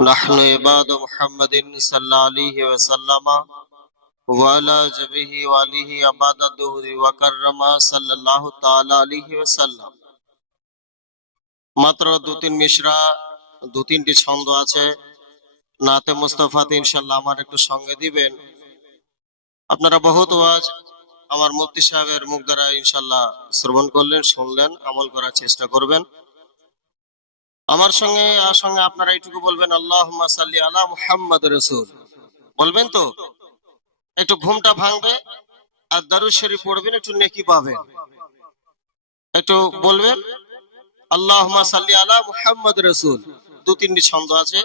نحن عباد محمد صلى الله عليه وسلم وعلى جبه وعليه عباد الدهر وكرم صلى الله تعالى عليه وسلم মাত্র দু তিন মিশরা দু তিনটি ছন্দ আছে নাতে মুস্তফাতে ইনশাল্লাহ আমার একটু সঙ্গে দিবেন আপনারা বহুত ওয়াজ আমার মুফতি সাহেবের মুখ দ্বারা ইনশাল্লাহ শ্রবণ করলেন শুনলেন আমল করার চেষ্টা করবেন আমার সঙ্গে সঙ্গে আপনারা এইটুকু বলবেন আল্লাহ সাল্লি আলা মুহাম্মদ রসুল। বলবেন তো? একটু ঘুমটা ভাঙবে আর দারুদ শরীফ পড়বেন, একটু নেকি পাবেন। একটু বলবেন আল্লাহ সাল্লি আলা মুহাম্মদ রসুল। দু তিনটি ছন্দ আছে,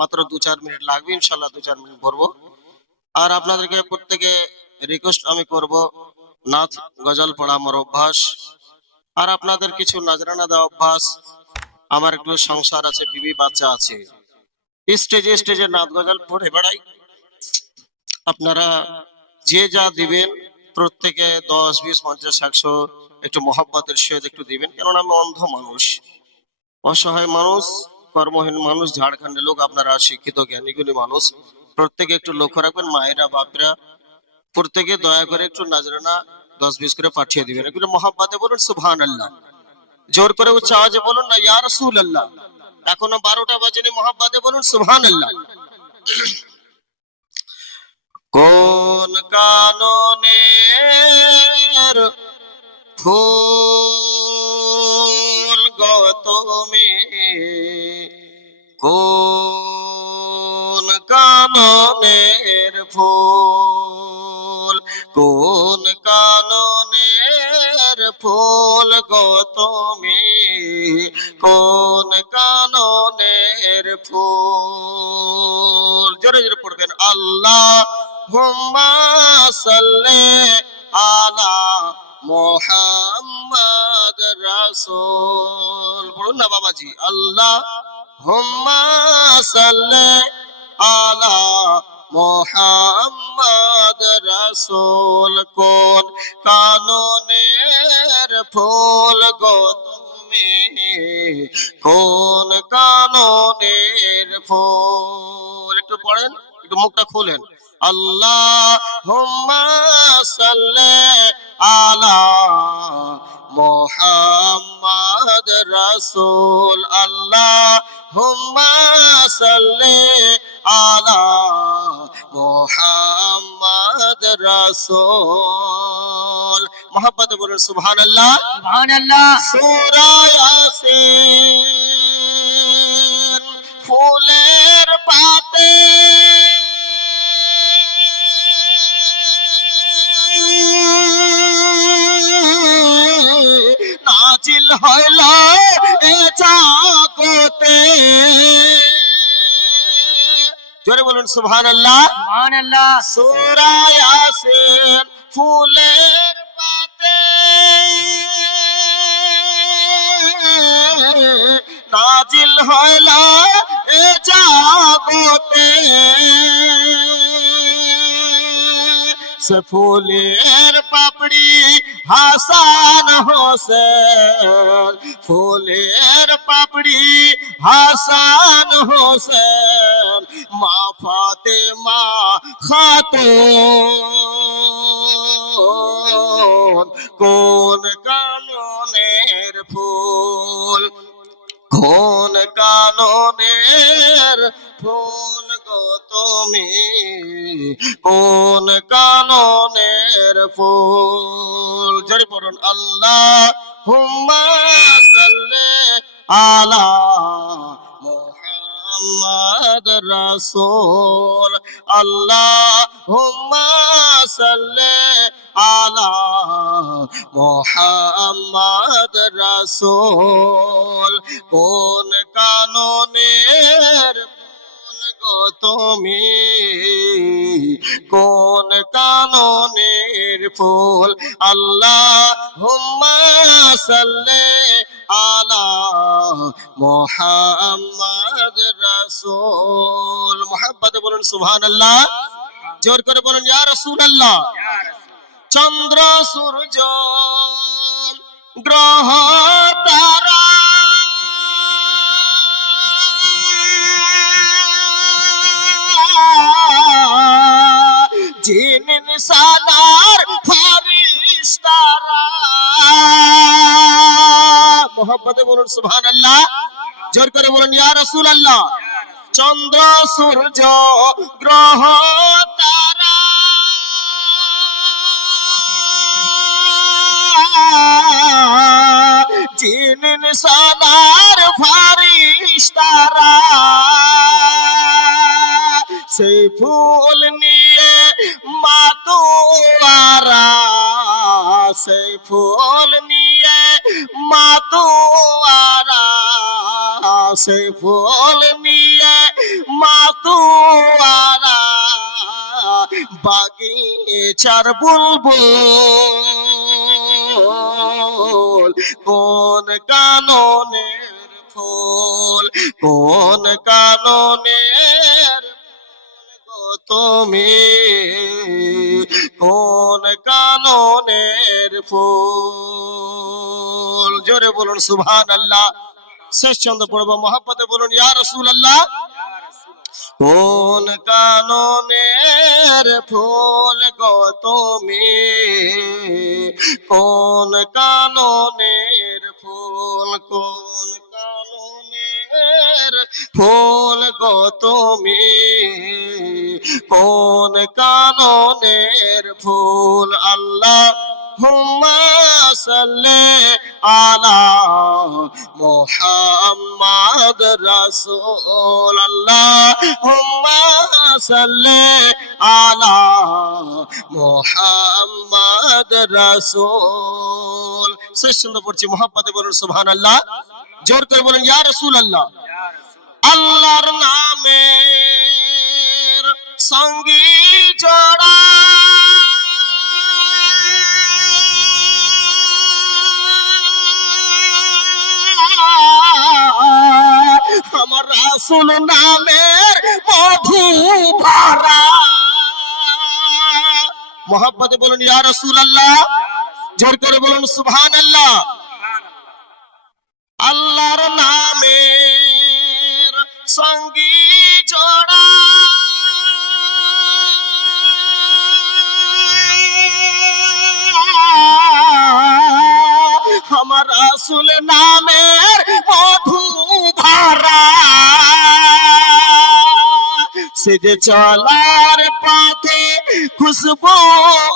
মাত্র দু চার মিনিট লাগবে ইনশাল্লাহ দু চার মিনিট পড়ব। আর আপনাদেরকে প্রত্যেকে রিকোয়েস্ট আমি করব, নাথ গজল পড়া আমার অভ্যাস। আর আপনাদের কিছু নজরানা দেওয়া অভ্যাস আমার একটু সংসার আছে, বিবি, বাচ্চা আছে। স্টেজে স্টেজে নাথ গজল পড়ে বেড়াই। আপনারা যে যা দিবেন, প্রত্যেকে দশ, বিশ, পঞ্চাশ, একশো একটু মহাব্বতের সহিত একটু দিবেন। কেননা আমি অন্ধ মানুষ। অসহায় মানুষ, কর্মহীন মানুষ, ঝাড়খণ্ডের লোক, আপনারা শিক্ষিত, জ্ঞানীগুণী মানুষ। প্রত্যেকে একটু লক্ষ্য রাখবেন, মায়েরা, বাপরা, প্রত্যেকে দয়া করে একটু নাজরানা দশ, বিশ করে পাঠিয়ে দিবেন। এগুলো মহাব্বাতে বলুন সুবহান আল্লাহ জোর করে উচ্চ আওয়াজে বলুন না, ইয়া রাসূল আল্লাহ এখনও বারোটা বাজেনি মহাব্বাতে বলুন সুবহান আল্লাহ কোন কাননের ফুল গো তুমি? কোন কাননের ফুল? কোন কাননের ফুল গো তুমি? কোন কাননের ফুল? জোরে জোরে পড়বেন, আল্লাহ হুম্মা আলা মোহাম্মদ রাসূল। বলুন না বাবাজি, আল্লাহ হুম্মা আলা মোহাম্মদ রাসূল। কোন কাননের ফুল গো তুমি কোন কাননের ফুল। একটু পড়েন, একটু মুখটা খুলেন। আল্লাহ হুম্মা সাল্লি আলা মোহাম্মদ রাসূল। আল্লাহ হুম্মা সাল্লি আলা মোহাম্মদ রাসূল। মোহাম্মদ বলুন সুবহানাল্লাহ। সুবহানাল্লাহ। সূরা বলুন সুবহানাল্লাহ। সুবহানাল্লাহ। সূরা ইয়াসিন ফুলের পাতে। নাজিল হইল এ জাগতে। সে ফুলের পাপড়ি হাসান হোসেন, ফুলের পাপড়ি হাসান হোসেন, মা ফাতেমা খাতুন, কোন কাননের ফুল, কোন কাননের ফুল। তুমি কোন কাননের ফুল? জোরে পড়ুন আল্লাহ হুম্মা সাল্লি আলা মুহাম্মদ রাসূল। আল্লাহ হুম্মা সাল্লি আলা মুহাম্মদ রাসূল। কোন কাননের তুমি কোন কাননের ফুল? আল্লাহ হুম্মা সাল্লি আলা মুহাম্মদ রাসূল। মুহাব্বতে বলুন সুবহানাল্লাহ। জোর করে বলুন, ইয়া রাসূলুল্লাহ। চন্দ্র, সূর্য, গ্রহ, তারা ইনসানার ফারিস্তারা মোহাম্মদে বলুন, সুবহানাল্লাহ। জোর করে বলুন, ইয়া রাসূলুল্লাহ। চন্দ্র, সূর্য, গ্রহ, তারা। জিন সেই ফুল নিয়ে সেই ফুল নিয়ে মাতুয়ারা সেই ফুল নিয়ে মাতুয়ারা, বাগিচার বুলবুল, কোন কাননের ফুল, কোন কাননের তুমি কোন কাননের ফুল? জোরে বলুন সুবহান আল্লাহ শেষ চন্দ্র পড়ব মহাপতে বলুন, ইয়া রসুল আল্লাহ কোন কাননের ফুল গো তুমি? কোন কাননের ফুল, কোন কাননের ফুল গো তুমি? কোন কাননের ফুল আল্লাহ হুম্মা সাল্লি আলা মুহাম্মাদ রাসূল। আল্লাহ হুম্মা সাল্লি আলা মুহাম্মাদ রাসূল। শেষ সুন্দর পড়ছি মোহাম্মদে বলুন, সুবহানাল্লাহ। জোর করে বলুন, ইয়া রাসূলুল্লাহ। আল্লাহর নামের সঙ্গী জোড়া। আমার রাসুল নামের মধু ভরা। মোহাম্মদে বলুন, ইয়া রাসূল আল্লাহ জোর করে বলুন সুবহান আল্লাহ আল্লাহর নামের সঙ্গী জোড়া। নামের মধু ধারা সে যে চলার পথে খুশবু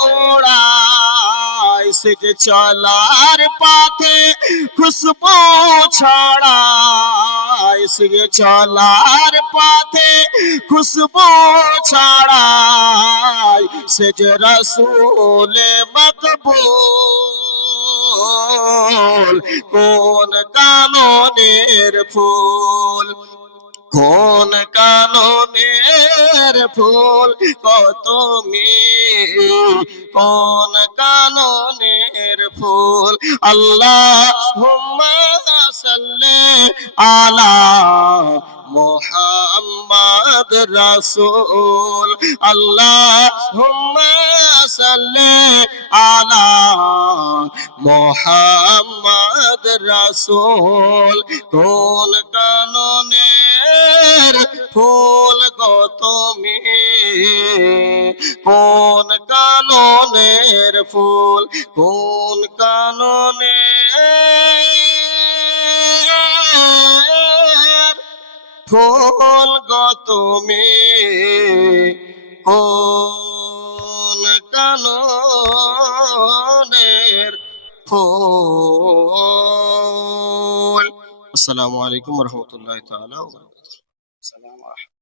ওড়ায় সে যে চলার পথে খুশবু ছড়ায়, সে যে চলার পথে খুশবু ছড়ায়, সে যে রসুল মকবুল কোন কাননের ফুল? কোন কাননের ফুল কত কোন কাননের ফুল? আল্লাহ সাল্লি আলা মোহাম্মদ রাসূল আল্লাহ সাল্লি আলা মোহাম্মদ রাসূল। কোন কাননের ফুল গো তুমি? কোন কাননের ফুল? কোন কাননের কোন গত মে আসসালামু আলাইকুম রহমতুল্লাহ তাআলা আসসালামু আলাইকুম